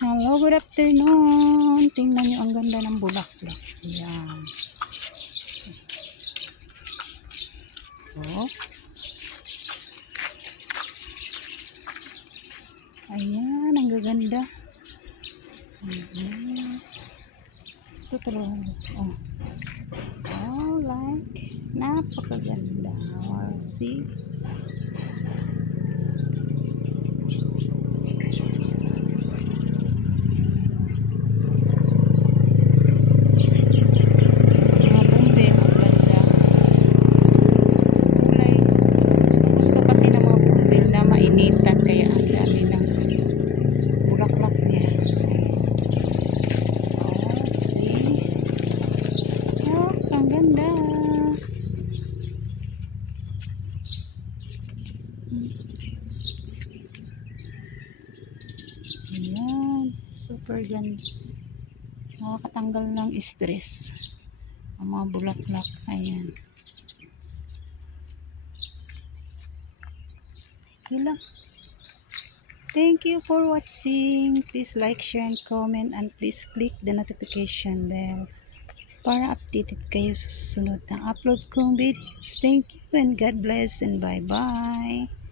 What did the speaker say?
Hello, good afternoon. Tingnan nyo ang ganda ng bulaklak. Ayan. Oh. Ayan, ang gaganda. Mhm. Ito talaga. Oh. Oh, like. Napakaganda. Wow, see? Mga bumbe, ang ganda. Kulay. Gusto, gusto kasi ng mga bumbil na mainitan kaya ang dami ng bulaklak niya. Oh, see? Oh, ang ganda. Ayan, super ganda. Nakakatanggal ng stress. Ang mga bulaklak. Ayan. Okay lang. Thank you for watching. Please like, share, and comment. And please click the notification bell para updated kayo sa susunod na upload kong videos. Thank you and God bless and bye-bye.